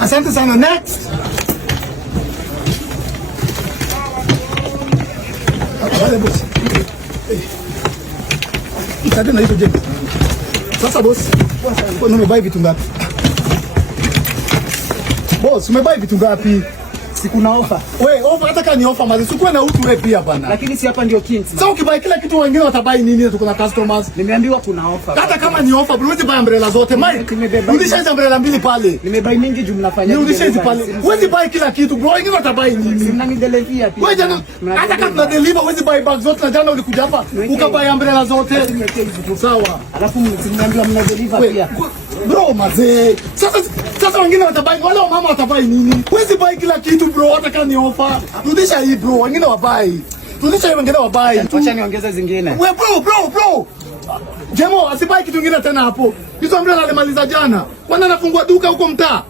Asante sana. Next. Wale boss. Itade na hizo je. Sasa boss, kwa nini umebuy vitu ngapi? Boss, umebuy vitu ngapi? Sikuna offer. Wewe offer hata kama ni offer mazi sikuwe na utu wewe pia bana. Lakini si hapa ndio Kings. Sasa ukibuy kila kitu wengine watabuy nini? Tuko na customers. Nimeambiwa kuna offer. Hata kama ni offer, huwezi buy umbrella zote. Mike, rudisha hizo umbrella mbili pale. Nimebuy mingi juu mnafanya. Rudisha hizo pale. Huwezi buy kila kitu bro, wengine watabuy nini? Simna ni delivery pia. Wewe jana hata kama tuna deliver huwezi buy bag zote na jana ulikuja hapa ukabuy umbrella zote. Sawa. Alafu mniambiwa mna deliver pia. Bro mazee. Sasa wengine watabuy, wale wa mama watabuy nini? Huwezi buy kila kitu bro, hata kama ni offer. Rudisha hii bro, wengine wabuy. Rudisha hii wengine wabuy. Acha niongeze zingine. Wewe bro. Jemo asibuy kitu kingine tena hapo. Hizo umbrella alimaliza jana. Wana anafungua duka huko mtaa.